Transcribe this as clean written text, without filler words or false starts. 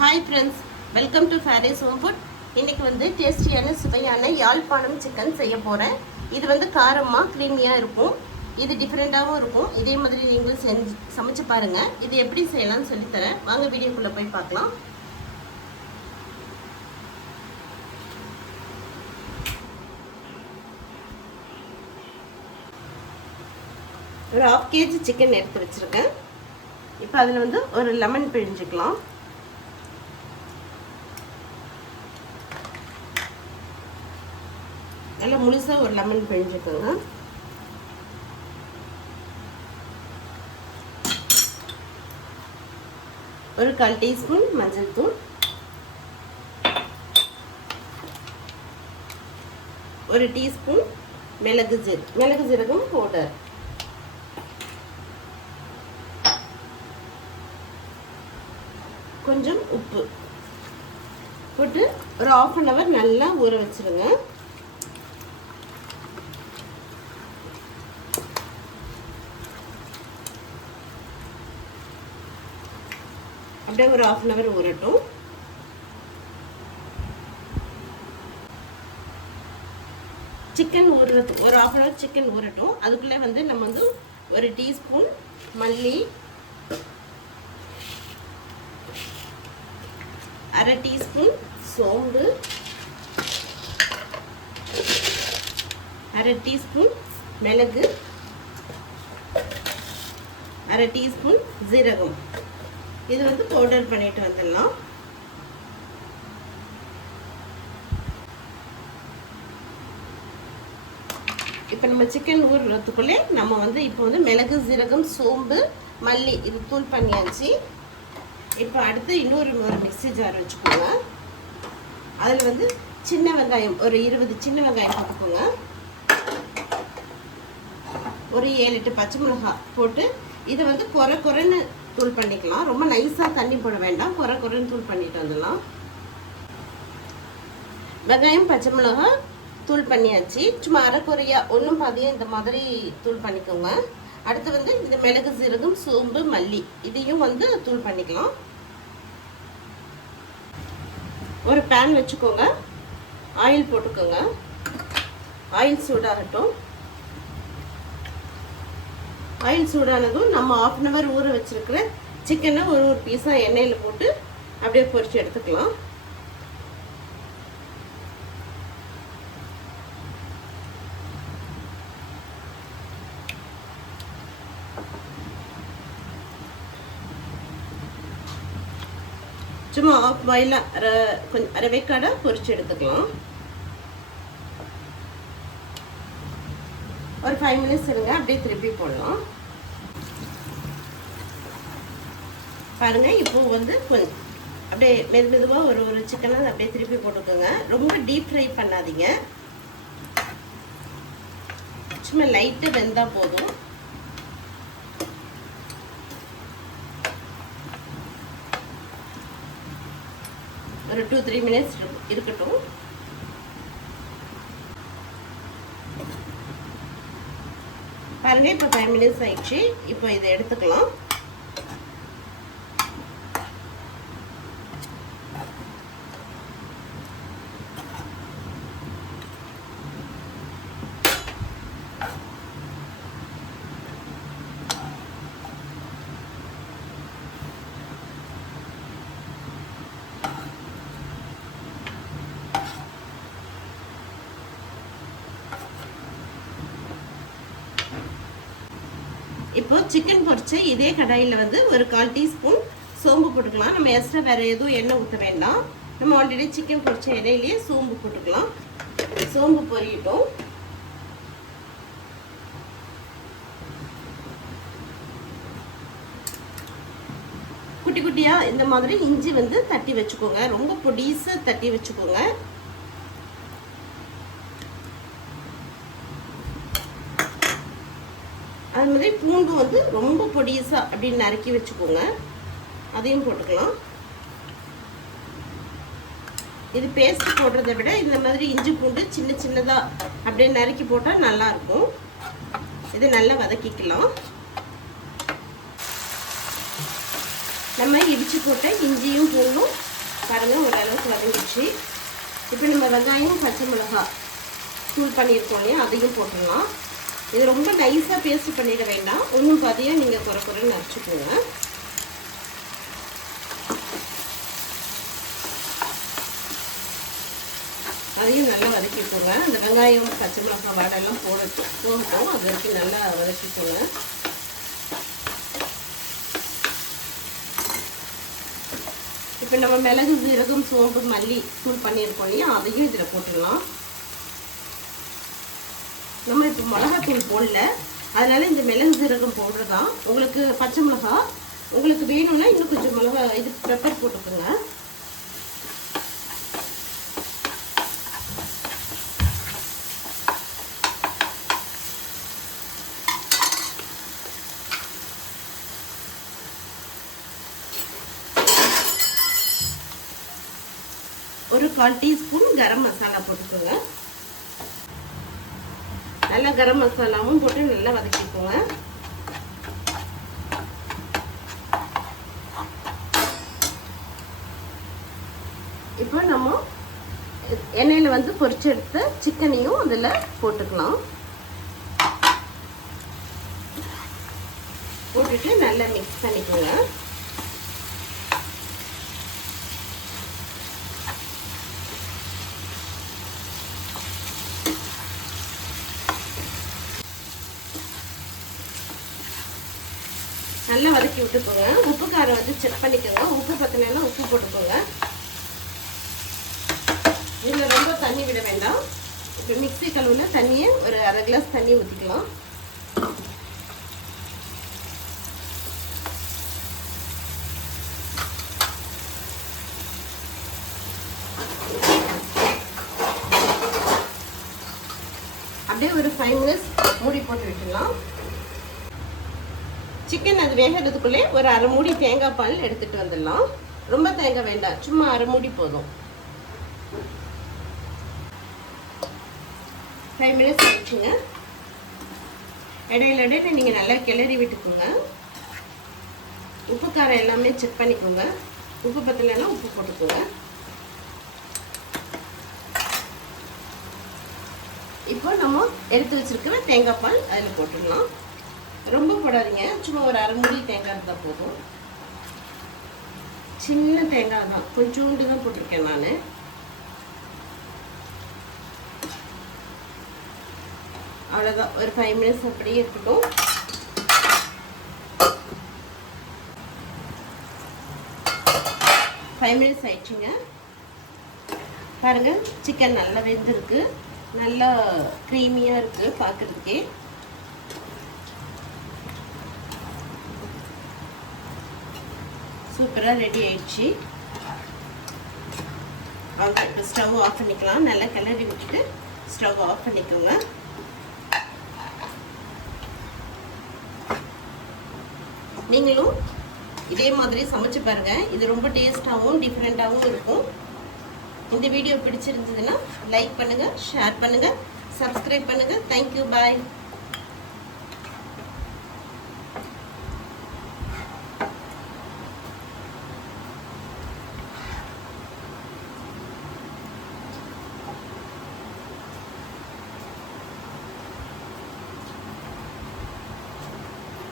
Hi friends, welcome to Faris home food. இன்றைக்கி வந்து டேஸ்டியான சுவையான யாழ்ப்பாணம் சிக்கன் செய்ய போகிறேன். இது வந்து காரமாக க்ரீமியாக இருக்கும். இது டிஃப்ரெண்ட்டாகவும் இருக்கும். இதே மாதிரி நீங்களும் சமைச்சு பாருங்கள். இது எப்படி செய்யலாம்னு சொல்லித்தரேன். வாங்க வீடியோக்குள்ளே போய் பார்க்கலாம். ஒரு 1/2 kg சிக்கன் எடுத்து வச்சுருக்கேன். இப்போ அதில் வந்து ஒரு லெமன் பிழிஞ்சிக்கலாம். நல்லா முழுசாக ஒரு லெமன் பிழிஞ்சுக்கோங்க. ஒரு 1/4 டீஸ்பூன் மஞ்சள் தூள், ஒரு டீஸ்பூன் மிளகு ஜீரகம் பவுடர், கொஞ்சம் உப்பு போட்டு ஒரு 1/2 hour நல்லா ஊற வச்சிருங்க. அப்படியே ஒரு 1/2 hour ஊறட்டும். சிக்கன் ஊறுறதுக்கு ஒரு 1/2 hour சிக்கன் ஊறட்டும். அதுக்குள்ளே வந்து நம்ம வந்து ஒரு டீஸ்பூன் மல்லி, 1/2 டீஸ்பூன் சோம்பு, 1/2 டீஸ்பூன் மிளகு, 1/2 டீஸ்பூன் ஜீரகம், இது வந்து பவுடர் பண்ணிட்டு வந்துடலாம். இப்போ நம்ம சிக்கன் ஊறுறதுக்குள்ளே நம்ம வந்து இப்போ வந்து மிளகு, ஜீரகம், சோம்பு, மல்லி இது தூள் பண்ணியாச்சு. இப்போ அடுத்து இன்னொரு மிக்ஸி ஜார் வச்சுக்கோங்க. அதில் வந்து சின்ன வெங்காயம் ஒரு 20 சின்ன வெங்காயம் போட்டுக்கோங்க. ஒரு 7-8 பச்சை மிளகாய் போட்டு இதை வந்து குறைன்னு தூள் பண்ணிக்கலாம். ரொம்ப நைஸாக தண்ணி போட வேண்டாம். குறைன்னு தூள் பண்ணிட்டு வந்துடலாம். வெங்காயம், பச்சை மிளகாய் தூள் பண்ணியாச்சு. சும்மா அரைக்குறையாக ஒன்றும் பாதியாக இந்த மாதிரி தூள் பண்ணிக்கோங்க. அடுத்து வந்து இந்த மிளகு, ஜீரகம், சோம்பு, மல்லி இதையும் வந்து தூள் பண்ணிக்கலாம். ஒரு பேன் வச்சுக்கோங்க. ஆயில் போட்டுக்கோங்க. ஆயில் சூடாகட்டும். ஆயில் சூடானதும் நம்ம 1/2 hour ஊற வச்சிருக்கிற சிக்கனை ஒரு பீஸாக எண்ணெயில் போட்டு அப்படியே பொரிச்சு எடுத்துக்கலாம். சும்மா ஆஃப் பாயிலாக கொஞ்சம் அரைவேக்காடை பொரிச்சு எடுத்துக்கலாம். ஒரு 5 minutes இருங்க. அப்படியே திருப்பி போடலாம். பாருங்க, இப்போ வந்து கொஞ்சம் அப்படியே மெதுவாக ஒரு சிக்கனை அப்படியே திருப்பி போட்டுக்கோங்க. ரொம்ப டீப் ஃப்ரை பண்ணாதீங்க. சும்மா லைட்டாக வெந்தால் போதும். ஒரு 2-3 minutes இருக்கட்டும். பாருங்க, இப்போ 5 minutes ஆயிடுச்சு. இப்போ இதை எடுத்துக்கலாம். இப்போ சிக்கன் பொரிச்ச இதே கடாயில் வந்து ஒரு 1/4 டீஸ்பூன் சோம்பு போட்டுக்கலாம். நம்ம எக்ஸ்ட்ரா வேறு எதுவும் எண்ணெய் ஊற்ற வேண்டாம். நம்ம ஆல்ரெடி சிக்கன் பொரிச்ச எண்ணெயிலேயே சோம்பு போட்டுக்கலாம். சோம்பு பொரியட்டும். குட்டி குட்டியாக இந்த மாதிரி இஞ்சி வந்து தட்டி வச்சுக்கோங்க. ரொம்ப பொடிசாக தட்டி வச்சுக்கோங்க. அது மாதிரி பூண்டு வந்து ரொம்ப பொடிசாக அப்படின்னு நறுக்கி வச்சுக்கோங்க. அதையும் போட்டுக்கலாம். இது பேஸ்ட் போடுறதை விட இந்த மாதிரி இஞ்சி பூண்டு சின்னதாக அப்படியே நறுக்கி போட்டால் நல்லாயிருக்கும். இதை நல்லா வதக்கிக்கலாம். நம்ம இடித்து போட்ட இஞ்சியும் பூண்டும் பாருங்கள் ஓரளவுக்கு வதங்கிடுச்சு. இப்போ நம்ம வெங்காயம் பச்சை மிளகாய் தூள் பண்ணியிருக்கோம் இல்லையா, அதையும் போட்டுடலாம். இது ரொம்ப நைஸாக பேஸ்ட் பண்ணிட வேண்டாம், ஒன்றும் பாதியாக நீங்கள் குறைன்னு அரைச்சிக்கோங்க. அதையும் நல்லா வதக்கிக்கோங்க. அந்த வெங்காயம் பச்சை மிளகாய் வாடெல்லாம் போகட்டும், அது வரைக்கும் நல்லா வதக்கிக்கோங்க. இப்போ நம்ம மிளகு சீரகம் சோம்பு மல்லி தூள் பண்ணியிருக்கோம் இல்லையா, அதையும் இதில் போட்டுடலாம். நம்ம இப்போ மிளகாத்தூள் போடல, அதனால இந்த மிளகு சீரகம் பவுடர் தான். உங்களுக்கு பச்சை மிளகா உங்களுக்கு வேணும்னா இன்னும் கொஞ்சம் மிளகா இது பெப்பர் போட்டுக்கோங்க. ஒரு 1/4 டீஸ்பூன் கரம் மசாலா போட்டுக்கோங்க. நல்லா கரம் மசாலாவும் போட்டு நல்லா வதக்கிக்கோங்க. இப்போ நம்ம எண்ணெயில் வந்து பொரிச்சு எடுத்த சிக்கனையும் அதில் போட்டுக்கலாம். போட்டுட்டு நல்லா மிக்ஸ் பண்ணிக்கோங்க. நல்லா வதக்கி விட்டுக்கோங்க. உப்பு காரம் வந்து செக் பண்ணிக்கோங்க. உப்பு பத்தலைன்னா உப்பு போட்டுக்கோங்க. இதில் ரொம்ப தண்ணி விட வேண்டாம். இப்போ மிக்ஸி கழுவில் தண்ணியை ஒரு 1/2 கிளாஸ் தண்ணி ஊற்றிக்கலாம். அப்படியே ஒரு 5 மினிட்ஸ் மூடி போட்டு விட்டுடலாம். சிக்கன் அது வேகிறதுக்குள்ளே ஒரு 1/2 மூடி தேங்காய் பால் எடுத்துகிட்டு வந்துடலாம். ரொம்ப தேங்காய் வேண்டாம், சும்மா 1/2 மூடி போதும். 5 மினிட்ஸ் ஆயிடுச்சுங்க. இடையில நீங்கள் நல்லா கிளறி விட்டுக்கோங்க. உப்பு காரம் எல்லாமே செக் பண்ணிக்கோங்க. உப்பு பத்தலைன்னா உப்பு போட்டுக்கோங்க. இப்போ நம்ம எடுத்து வச்சிருக்கிற தேங்காய் பால் அதில் போட்டுடலாம். ரொம்ப போடாதீங்க, சும்மா ஒரு 1/2 மூடி தேங்காய் இருந்தால் போதும். சின்ன தேங்காய் தான், கொஞ்சோண்டு தான் போட்டிருக்கேன் நான். அவ்வளோதான், ஒரு 5 மினிட்ஸ் அப்படியே இருக்கட்டும். ஃபைவ் மினிட்ஸ் ஆயிடுச்சுங்க. பாருங்கள், சிக்கன் நல்லா வெந்திருக்கு, நல்லா க்ரீமியாக இருக்குது பார்க்குறதுக்கே. சூப்பராக ரெடி ஆயிடுச்சு. அவங்க இப்போ ஸ்டவ் ஆஃப் பண்ணிக்கலாம். நல்லா கிளறி விட்டுட்டு ஸ்டவ் ஆஃப் பண்ணிக்கோங்க. நீங்களும் இதே மாதிரி சமைச்சு பாருங்கள். இது ரொம்ப டேஸ்டாகவும் டிஃப்ரெண்ட்டாகவும் இருக்கும். இந்த வீடியோ பிடிச்சிருந்ததுன்னா லைக் பண்ணுங்கள், ஷேர் பண்ணுங்கள், சப்ஸ்கிரைப் பண்ணுங்கள். தேங்க்யூ, பாய்.